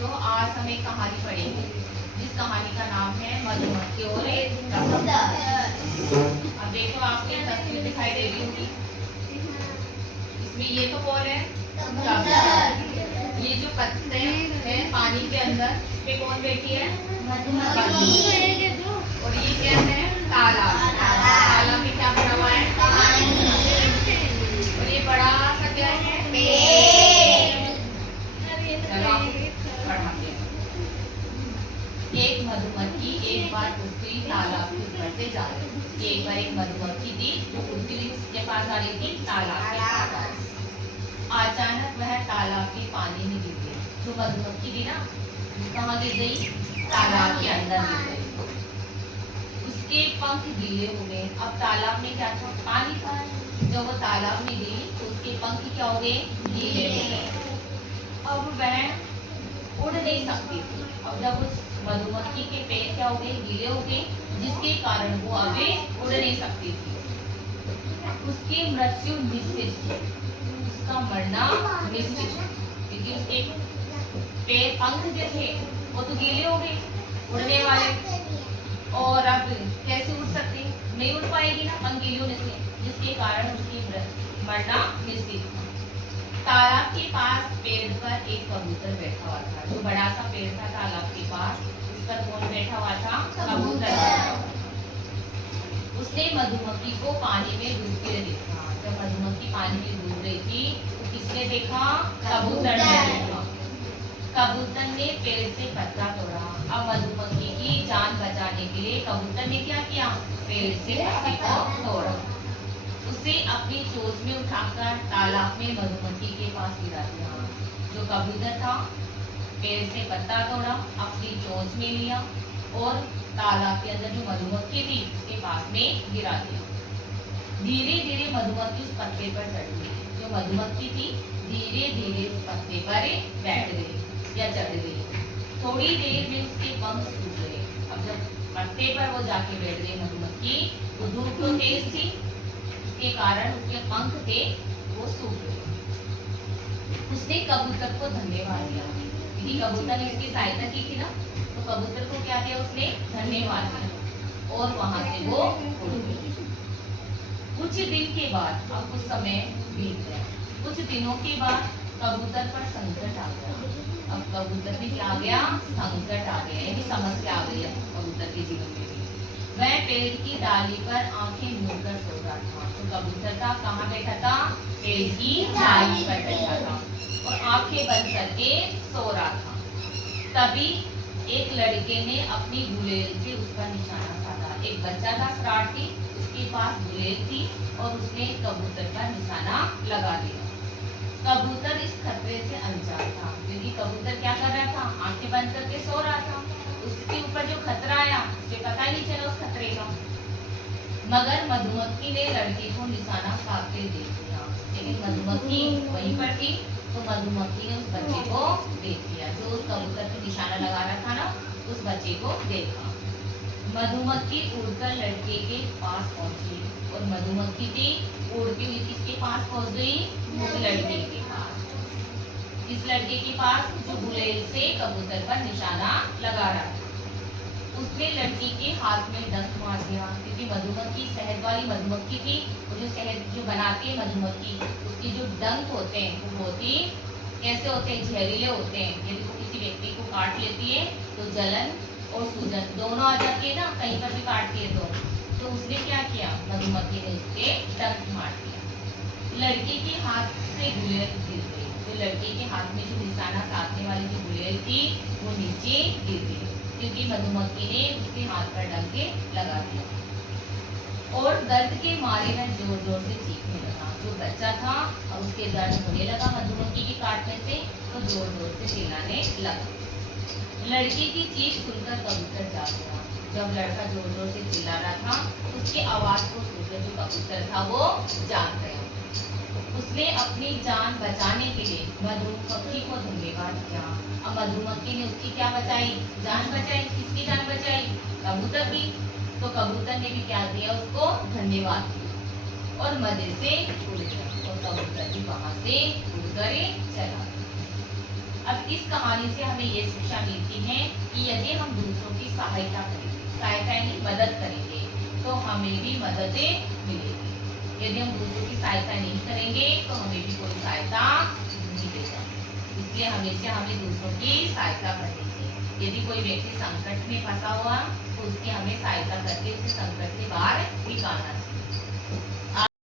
बच्चों, आज हम एक कहानी पढ़ेंगे जिस कहानी का नाम है मधुमक्खी और एक कबूतर। अब देखो, आपके तस्वीर दिखाई दे रही होगी। इसमें ये तो कौन है? कबूतर। ये जो पत्ते हैं पानी के अंदर, इस पे कौन बैठी है? मधुमक्खी। और ये क्या है? तालाब। तालाब में क्या भरा हुआ है? और ये बड़ा सा क्या है? एक मधुमक्खी एक बार उड़ती तालाब के ऊपर से जा रही थी। एक बार एक मधुमक्खी थी जो उड़ती हुई किसके पास आ रही थी? तालाब के पास। अचानक वह तालाब के पानी में गिर गई। जो मधुमक्खी थी ना, कहाँ गिर गई? तालाब के अंदर गिर गई। उसके पंख गीले हो गए। अब तालाब में क्या था? पानी था। जब वो तालाब में गई तो उसके पंख क्या हो गए? गीले हो गए। अब वह उड़ नहीं सकती थी। अब जब उस मधुमक्खी के पैर क्या हो गए? गीले हो गए, जिसके कारण वो अभी उड़ नहीं सकती थी। उसकी मृत्यु निश्चित थी, उसका मरना निश्चित, क्योंकि उसके पैर पंख जो थे वो तो गीले हो गए, उड़ने वाले। और अब कैसे उड़ सकती? नहीं उड़ पाएगी ना, पंख गीले होने से, जिसके कारण उसकी मरना निश्चित था। तालाब के पास पेड़ पर एक कबूतर बैठा हुआ था। जो बड़ा सा पेड़ था तालाब के पास, उस पर कौन बैठा हुआ था? कबूतर बैठा हुआ था। उसने मधुमक्खी को पानी में डूबते देखा। जब मधुमक्खी पानी में डूब रही थी तो किसने देखा? कबूतर ने देखा। कबूतर ने पेड़ से पत्ता तोड़ा। अब मधुमक्खी की जान बचाने के लिए कबूतर ने क्या किया? पेड़ से पत्ते को तोड़ा। उसे अपनी चोंच में उठाकर तालाब में मधुमक्खी के पास गिरा दिया। जो कबूतर था, पेड़ से पत्ता तोड़ा, अपनी चोंच में लिया और तालाब के अंदर जो मधुमक्खी थी उसके पास में गिरा दिया। धीरे धीरे मधुमक्खी उस पत्ते पर चढ़ गई। जो मधुमक्खी थी धीरे धीरे उस पत्ते पर बैठ गई या चढ़ गई। थोड़ी देर में उसके पंख सूख गए। अब जब पत्ते पर वो जाके बैठ गई मधुमक्खी, तो धूप तो तेज थी, के कारण उसके पंख थे वो सूख गए। उसने कबूतर को धन्यवाद दिया, क्योंकि कबूतर ने उसकी सहायता की थी ना, तो कबूतर को क्या किया? उसने धन्यवाद दिया और वहां से वो उड़ गई। कुछ दिन के बाद, अब कुछ समय बीत गया, कुछ दिनों के बाद कबूतर पर संकट आ गया। अब कबूतर में क्या आ गया? संकट आ गया, यानी समस्या आ गई है कबूतर के जीवन में। वह पेड़ की डाली पर आंखें मूंद कर सो रहा था। तो कबूतर था कहाँ बैठा था? पेड़ की डाली पर बैठा था और आंखें बंद करके सो रहा था। तभी एक लड़के ने अपनी गुलेल से उस पर निशाना साधा। एक बच्चा था शरारती, उसके पास गुलेल थी और उसने कबूतर पर निशाना लगा दिया। कबूतर इस खतरे से अनजान था, क्योंकि कबूतर क्या कर रहा था? आंखें बंद करके सो रहा था। उसके ऊपर जो खतरा आया उसे पता ही नहीं चला उस खतरे का। मगर मधुमक्खी ने लड़के को निशाना साधते देख लिया। लेकिन मधुमक्खी वहीं पर थी, तो मधुमक्खी ने उस बच्चे को देख लिया। जो उस कबूतर पे निशाना लगा रहा था ना, उस बच्चे को देखा। मधुमक्खी उड़कर लड़के के पास पहुंची और मधुमक्खी थी उड़ती हुई किसके पास पहुंच गई? उस लड़के के पास। इस लड़के के पास जो गुलेल से कबूतर पर निशाना लगा रहा था। उसने लड़की के हाथ में डंक मार दिया, क्योंकि मधुमक्खी शहद वाली मधुमक्खी थी। वो जो शहद जो बनाती है मधुमक्खी, उसके जो डंक होते हैं वो बहुत ही कैसे होते हैं? जहरीले होते हैं। यदि वो किसी व्यक्ति को काट लेती है तो जलन और सूजन दोनों आ जाती है ना, कहीं पर भी काटती है तो उसने क्या किया? मधुमक्खी ने उसके डंक मार दिया। लड़के के हाथ से गुलेल गिर गई। तो लड़के के हाथ में जो निशाना साधने वाली जो गुलेल थी वो नीचे गिर गई, क्योंकि मधुमक्खी ने उसके हाथ पर डंके लगा दिया। और दर्द के मारे वह जोर जोर से चीखने लगा। जो बच्चा था और उसके दर्द होने लगा मधुमक्खी के काटने से, तो जोर जोर से चिल्लाने लगा। लड़के की चीख सुनकर कबूतर जाग गया। जब लड़का जोर जोर से चिल्ला रहा था, उसकी आवाज को सुनकर जो कबूतर था वो जाग गया। उसने अपनी जान बचाने के लिए मधुमक्खी को धन्यवाद किया। अब मधुमक्खी ने उसकी क्या बचाई? जान बचाई। किसकी जान बचाई? कबूतर की। तो कबूतर ने भी क्या दिया? उसको धन्यवाद दिया और मजे से उड़ गया और कबूतर भी वहां से उड़कर चला। अब इस कहानी से हमें ये शिक्षा मिलती है कि यदि हम दूसरों की सहायता करेंगे, सहायता यानी मदद करेंगे, तो हमें भी मददें मिलेगी। यदि हम दूसरों की सहायता नहीं करेंगे तो हमें भी कोई सहायता नहीं देगा। इसलिए हमेशा हमें दूसरों की सहायता करनी चाहिए। यदि कोई व्यक्ति संकट में फंसा हुआ तो उसकी हमें सहायता करके उसे संकट से बाहर निकालना चाहिए।